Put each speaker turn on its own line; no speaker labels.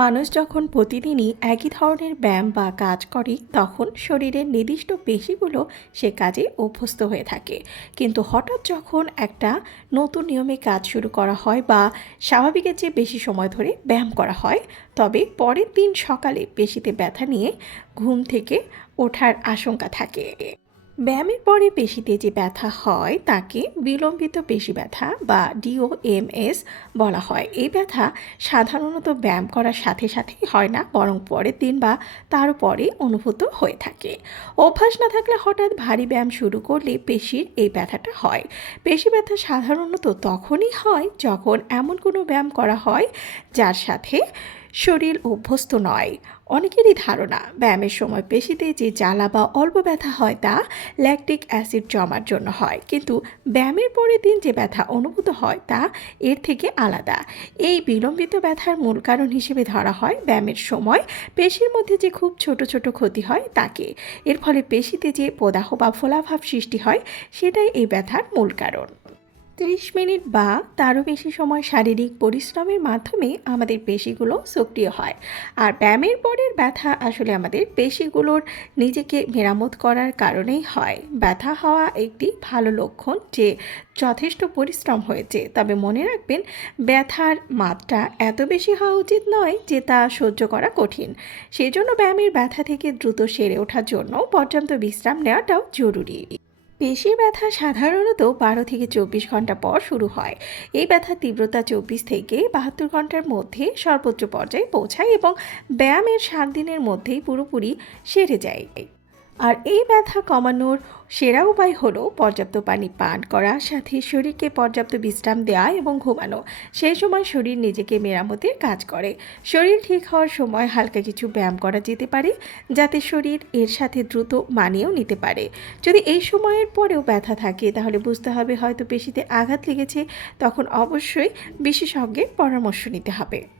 মানুষ যখন প্রতিদিনই একই ধরনের ব্যায়াম বা কাজ করে, তখন শরীরের নির্দিষ্ট পেশিগুলো সে কাজে অভ্যস্ত হয়ে থাকে। কিন্তু হঠাৎ যখন একটা নতুন নিয়মে কাজ শুরু করা হয় বা স্বাভাবিকের চেয়ে বেশি সময় ধরে ব্যায়াম করা হয়, তবে পরের দিন সকালে পেশিতে ব্যথা নিয়ে ঘুম থেকে ওঠার আশঙ্কা থাকে। ব্যায়ামের পরে পেশিতে যে ব্যথা হয়, তাকে বিলম্বিত পেশি ব্যথা বা ডিওএমএস বলা হয়। এই ব্যথা সাধারণত ব্যায়াম করার সাথে সাথেই হয় না, বরং পরের দিন বা তার পরে অনুভূত হয়ে থাকে। অভ্যাস না থাকলে হঠাৎ ভারী ব্যায়াম শুরু করলে পেশির এই ব্যথাটা হয়। পেশি ব্যথা সাধারণত তখনই হয় যখন এমন কোনো ব্যায়াম করা হয়, যার সাথে শরীর অভ্যস্ত নয়। অনেকেরই ধারণা, ব্যায়ামের সময় পেশিতে যে জ্বালা বা অল্প ব্যথা হয় তা ল্যাকটিক অ্যাসিড জমার জন্য হয়। কিন্তু ব্যায়ামের পরের দিন যে ব্যথা অনুভূত হয় তা এর থেকে আলাদা। এই বিলম্বিত ব্যথার মূল কারণ হিসেবে ধরা হয় ব্যায়ামের সময় পেশির মধ্যে যে খুব ছোট ছোট ক্ষতি হয় তাকে। এর ফলে পেশিতে যে প্রদাহ বা ফোলাভাব সৃষ্টি হয়, সেটাই এই ব্যথার মূল কারণ। ত্রিশ মিনিট বা তারও বেশি সময় শারীরিক পরিশ্রমের মাধ্যমে আমাদের পেশিগুলো সক্রিয় হয়। আর ব্যায়ামের পরের ব্যথা আসলে আমাদের পেশিগুলোর নিজেকে মেরামত করার কারণেই হয়। ব্যথা হওয়া একটি ভালো লক্ষণ যে যথেষ্ট পরিশ্রম হয়েছে। তবে মনে রাখবেন, ব্যথার মাত্রা এত বেশি হওয়া উচিত নয় যে তা সহ্য করা কঠিন। সেজন্য ব্যায়ামের ব্যথা থেকে দ্রুত সেরে ওঠার জন্য পর্যাপ্ত বিশ্রাম নেওয়াটাও জরুরি। পেশির ব্যথা সাধারণত বারো থেকে চব্বিশ ঘণ্টা পর শুরু হয়। এই ব্যথার তীব্রতা চব্বিশ থেকে বাহাত্তর ঘণ্টার মধ্যে সর্বোচ্চ পর্যায়ে পৌঁছায় এবং ব্যায়ামের সাত দিনের মধ্যেই পুরোপুরি সেরে যায়। আর এই ব্যথা কমানোর সেরা উপায় হলো পর্যাপ্ত পানি পান করা, সাথে শরীরকে পর্যাপ্ত বিশ্রাম দেওয়া এবং ঘুমানো। সেই সময় শরীর নিজেকে মেরামতের কাজ করে। শরীর ঠিক হওয়ার সময় হালকা কিছু ব্যায়াম করা যেতে পারে, যাতে শরীর এর সাথে দ্রুত মানিয়েও নিতে পারে। যদি এই সময়ের পরেও ব্যথা থাকে, তাহলে বুঝতে হবে হয়তো পেশিতে আঘাত লেগেছে, তখন অবশ্যই বিশেষজ্ঞের পরামর্শ নিতে হবে।